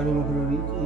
Karim Kuriki.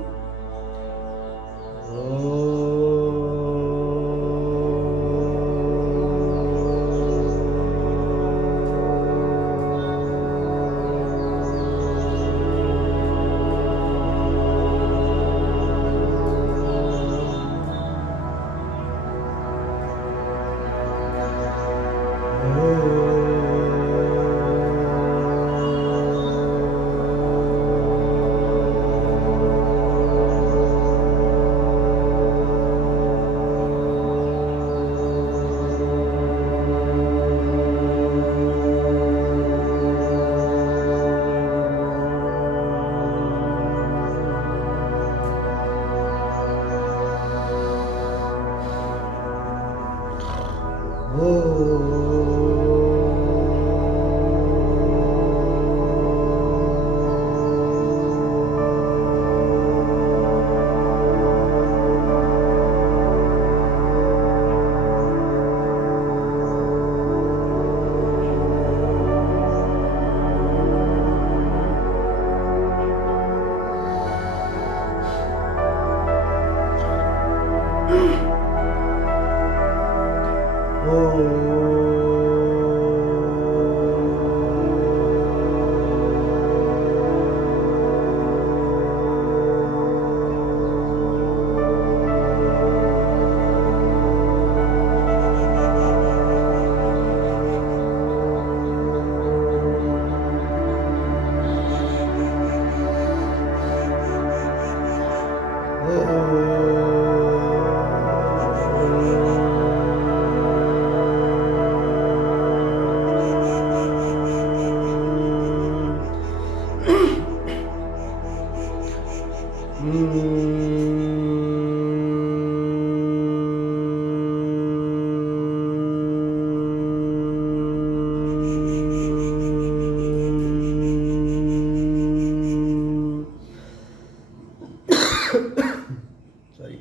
Sorry.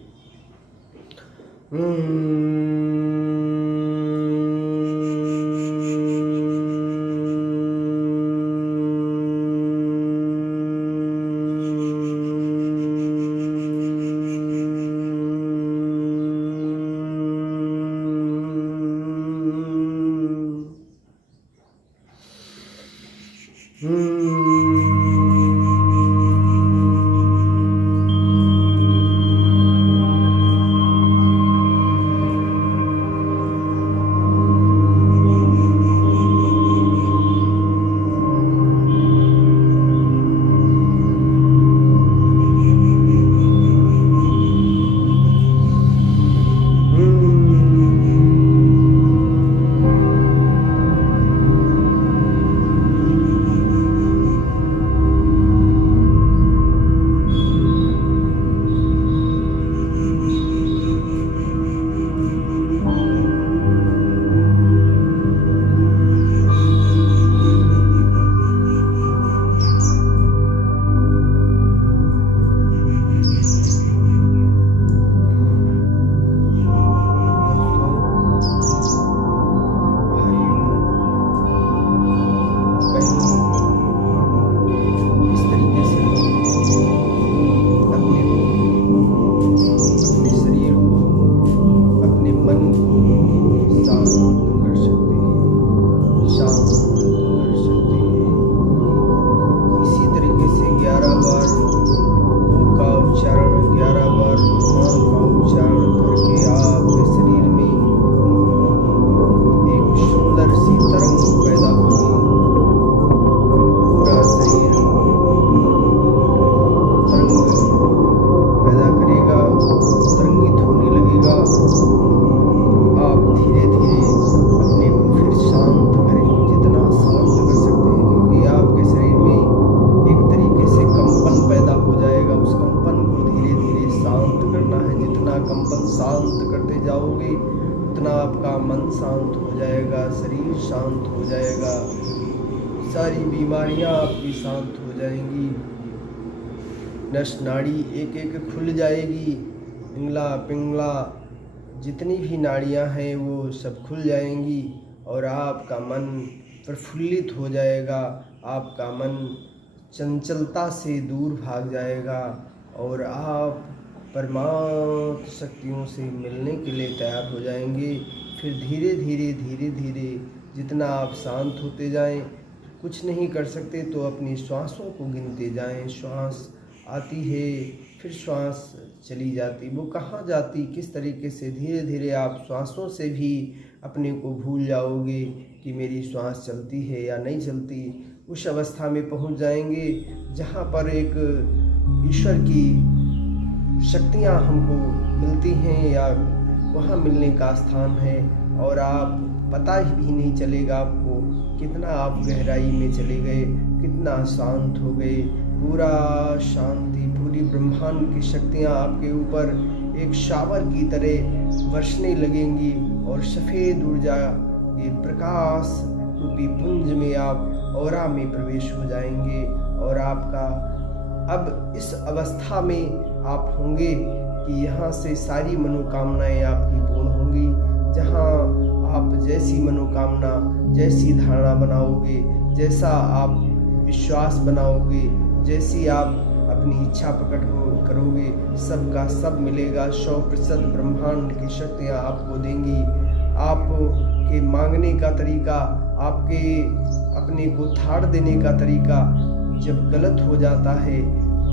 उतना आपका मन शांत हो जाएगा, शरीर शांत हो जाएगा, सारी बीमारियां आपकी शांत हो जाएंगी, नस नाड़ी एक एक खुल जाएगी, पिंगला पिंगला जितनी भी नाड़ियां हैं वो सब खुल जाएंगी और आपका मन प्रफुल्लित हो जाएगा, आपका मन चंचलता से दूर भाग जाएगा और आप परमात्म शक्तियों से मिलने के लिए तैयार हो जाएंगे। फिर धीरे धीरे जितना आप शांत होते जाएं, कुछ नहीं कर सकते तो अपनी श्वासों को गिनते जाएं। श्वास आती है, फिर श्वास चली जाती, वो कहाँ जाती, किस तरीके से धीरे धीरे आप श्वासों से भी अपने को भूल जाओगे कि मेरी श्वास चलती है या नहीं चलती। उस अवस्था में पहुंच जाएंगे जहाँ पर एक ईश्वर की शक्तियाँ हमको मिलती हैं या वहाँ मिलने का स्थान है, और आप पता ही भी नहीं चलेगा आपको कितना आप गहराई में चले गए, कितना शांत हो गए। पूरा शांति, पूरी ब्रह्मांड की शक्तियाँ आपके ऊपर एक शावर की तरह बरसने लगेंगी और सफ़ेद ऊर्जा के प्रकाश रूपी पुंज में आप ऑरा में प्रवेश हो जाएंगे। और आपका अब इस अवस्था में आप होंगे कि यहाँ से सारी मनोकामनाएं आपकी पूर्ण होंगी। जहाँ आप जैसी मनोकामना, जैसी धारणा बनाओगे, जैसा आप विश्वास बनाओगे, जैसी आप अपनी इच्छा प्रकट करोगे, सबका सब मिलेगा। 100% ब्रह्मांड की शक्तियाँ आपको देंगी। आपके मांगने का तरीका, आपके अपने को थाड़ देने का तरीका जब गलत हो जाता है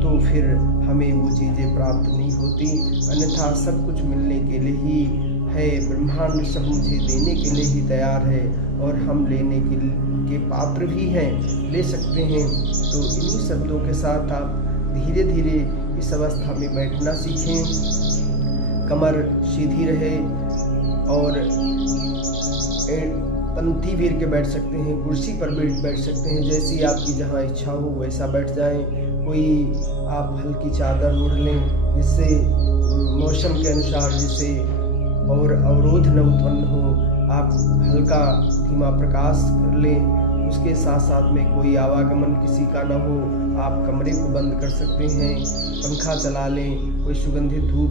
तो फिर हमें वो चीज़ें प्राप्त नहीं होती। अन्यथा सब कुछ मिलने के लिए ही है, ब्रह्मांड सब मुझे देने के लिए ही तैयार है और हम लेने के पात्र भी हैं, ले सकते हैं। तो इन्हीं शब्दों के साथ आप धीरे धीरे इस अवस्था में बैठना सीखें। कमर सीधी रहे और पंथी भीर के बैठ सकते हैं, कुर्सी पर बैठ सकते हैं, जैसी आपकी जहाँ इच्छा हो वैसा बैठ जाएं। कोई आप हल्की चादर ओढ़ लें जिससे मौसम के अनुसार जिससे और अवरोध न उत्पन्न हो। आप हल्का धीमा प्रकाश कर लें, उसके साथ साथ में कोई आवागमन किसी का न हो। आप कमरे को बंद कर सकते हैं, पंखा चला लें, कोई सुगंधित धूप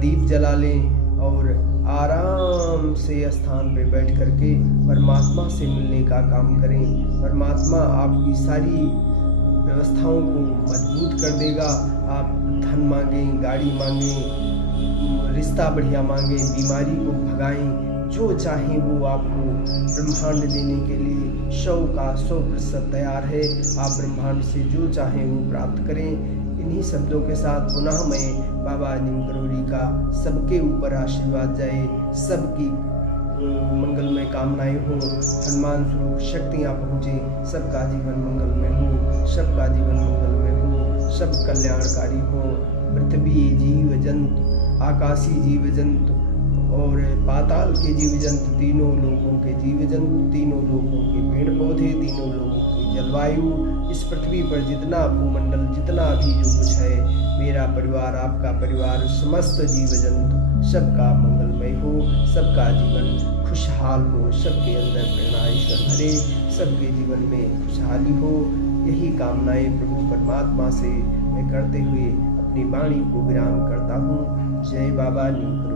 दीप जला लें और आराम से स्थान पे बैठ करके परमात्मा से मिलने का काम करें। परमात्मा आपकी सारी व्यवस्थाओं को मजबूत कर देगा। आप धन मांगें, गाड़ी मांगें, रिश्ता बढ़िया मांगें, बीमारी को भगाएं, जो चाहें वो आपको ब्रह्मांड देने के लिए 100% तैयार है। आप ब्रह्मांड से जो चाहें वो प्राप्त करें। इन्हीं शब्दों के साथ पुनः मैं बाबा नीम करोड़ी का सबके ऊपर आशीर्वाद जाए, सबकी मंगलमय कामनाएं हो, हनुमान स्वरूप शक्तियाँ पहुँचे, सबका जीवन मंगलमय हो, सबका जीवन मंगलमय हो, सब कल्याणकारी हो। पृथ्वी जीव जंतु, आकाशी जीव जंतु और पाताल के जीव जंतु, तीनों लोगों के जीव जंतु, तीनों लोगों के पेड़ पौधे, तीनों लोगों की जलवायु, इस पृथ्वी पर जितना भूमंडल, जितना भी जो कुछ है, मेरा परिवार, आपका परिवार, समस्त जीव जंतु सबका मंगलमय हो, सबका जीवन खुशहाल हो, सबके अंदर प्रेरणा ईश्वर भरे, सबके जीवन में खुशहाली हो। यही कामनाएं प्रभु परमात्मा से मैं करते हुए अपनी वाणी को विराम करता हूँ। जय बाबा नीम करोड़ी।